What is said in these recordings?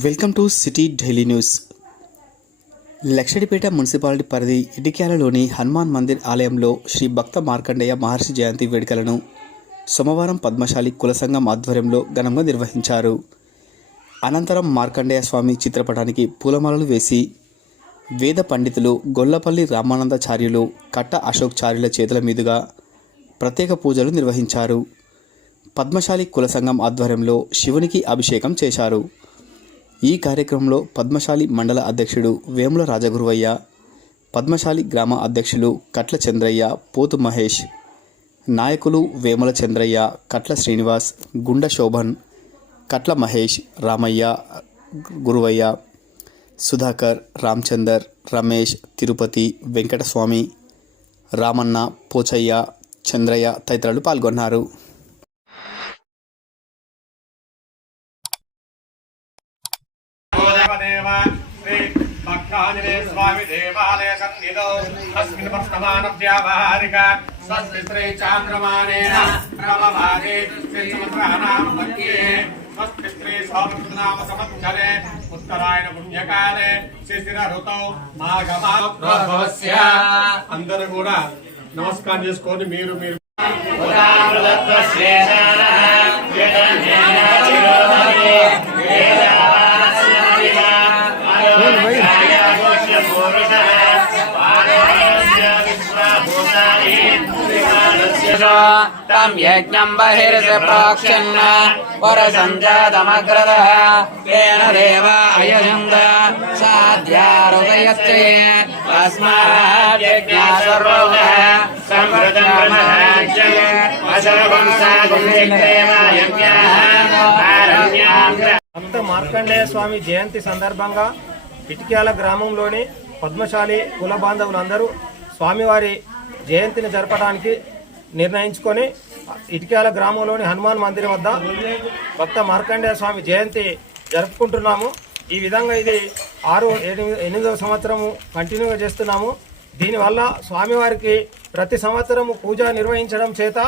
Welcome to city daily news. Lakshettipet municipality పరిధి ఇటిక్యాలలోని హనుమాన్ మందిర్ ఆలయంలో శ్రీ భక్త మార్కండేయ మహర్షి జయంతి వేడుకలను సోమవారం పద్మశాలి కుల సంఘం ఆధ్వర్యంలో ఘనంగా నిర్వహించారు. అనంతరం మార్కండేయ స్వామి చిత్రపటానికి పూలమాలలు వేసి వేద పండితులు గొల్లపల్లి రామానందాచార్యులు కట్ట అశోక్ చార్యుల చేతుల మీదుగా ప్రత్యేక పూజలు నిర్వహించారు. పద్మశాలి కుల సంఘం ఆధ్వర్యంలో శివునికి అభిషేకం చేశారు. ఈ కార్యక్రమంలో పద్మశాలి మండల అధ్యక్షుడు వేముల రాజగురువయ్య పద్మశాలి గ్రామ అధ్యక్షులు కట్ల చంద్రయ్య పోతు మహేష్ నాయకులు వేముల చంద్రయ్య కట్ల శ్రీనివాస్ గుండ శోభన్ కట్ల మహేష్ రామయ్య గురువయ్య సుధాకర్ రామచందర్ రమేష్ తిరుపతి వెంకటస్వామి రామన్న పోచయ్య చంద్రయ్య తదితరులు పాల్గొన్నారు. శ్రీ భక్తాంజనేయ స్వామి దేవాలయ సన్నిధౌ అస్మిన్ వర్తమాన వ్యావహారిక స్వస్తి శ్రీ చాంద్రమానేన క్రమవారే శ్రీ సముద్రానామ ఉత్తరాయణ పుణ్యకాలే శిశిర ఋతౌ మాఘమాసస్య అందరూ కూడా నమస్కారం చేసుకొని మీరు మీరు. తం యజ్ఞం బహిర్సి ప్రోక్షన్ వరసంజాతమగ్రదः తేన దేవ అయజంద భక్త మార్కండేయ స్వామి జయంతి సందర్భంగా ఇటిక్యాల గ్రామంలోని పద్మశాలి కుల బాంధవులందరూ స్వామివారి జయంతిని జరపడానికి నిర్ణయించుకొని ఇటికాల గ్రామంలోని హనుమాన్ మందిరం వద్ద భక్త మార్కండేయ స్వామి జయంతి జరుపుకుంటున్నాము. ఈ విధంగా ఇది ఆరు ఎనిమిది ఎనిమిదవ సంవత్సరము కంటిన్యూగా చేస్తున్నాము. దీనివల్ల స్వామివారికి ప్రతి సంవత్సరము పూజ నిర్వహించడం చేత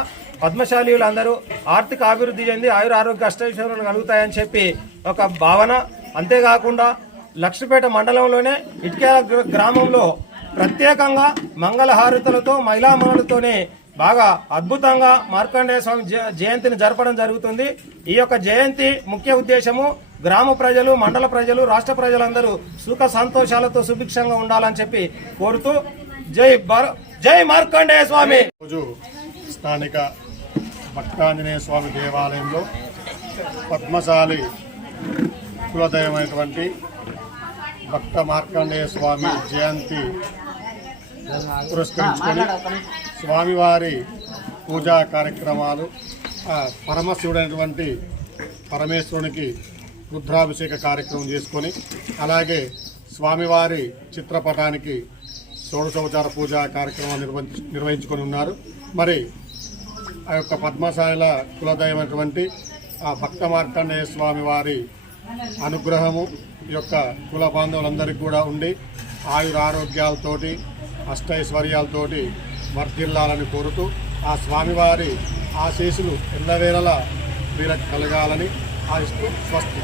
పద్మశాలీలందరూ ఆర్థిక అభివృద్ధి చెంది ఆయుర ఆరోగ్య అష్టైశ్వర్యాలు కలుగుతాయని చెప్పి ఒక భావన. అంతేకాకుండా లక్ష్మీపేట మండలంలోనే ఇటుకేల గ్రామంలో ప్రత్యేకంగా మంగళహారతులతో మహిళామణులతోనే బాగా అద్భుతంగా మార్కండేయ స్వామి జ- జయంతిని జరపడం జరుగుతుంది. ఈ యొక్క జయంతి ముఖ్య ఉద్దేశము గ్రామ ప్రజలు మండల ప్రజలు రాష్ట్ర ప్రజలందరూ సుఖ సంతోషాలతో సుభిక్షంగా ఉండాలని చెప్పి కోరుతూ జై జై మార్కండేయ స్వామి! రోజు స్థానిక భక్తాంజనేయ స్వామి దేవాలయంలో పద్మశాలి కులదైవమైనటువంటి భక్త మార్కండేయ స్వామి జయంతి పురస్కరించుకొని స్వామివారి పూజా కార్యక్రమాలు ఆ పరమశివుడైనటువంటి పరమేశ్వరునికి రుద్రాభిషేక కార్యక్రమం చేసుకొని అలాగే స్వామివారి చిత్రపటానికి షోడశోపచార పూజా కార్యక్రమం నిర్వహించు నిర్వహించుకొని ఉన్నారు. మరి ఆ యొక్క పద్మశాల కులదైవమైనటువంటి ఆ భక్త మార్కండేయ స్వామి వారి అనుగ్రహము ఈ యొక్క కుల బాంధవులందరికీ కూడా ఉండి ఆయుర ఆరోగ్యాలతోటి అష్టైశ్వర్యాలతోటి వర్ధిల్లాలని కోరుతూ ఆ స్వామివారి ఆశీసులు ఎల్లవేళలా వీళ్ళకి కలగాలని ఆశిస్తూ స్వస్తి.